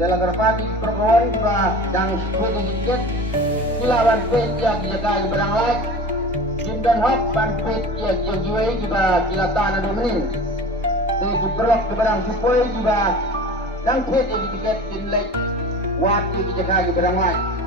dalam kerpati perkawan juga rangskhen dikit kilawan pet yang dijaga barang lain dan hop ban pet yang jiwai juga kilatan ada menin di perlok ke barang supaya juga rang pet yang dikit din lain wat yang dijaga barang lain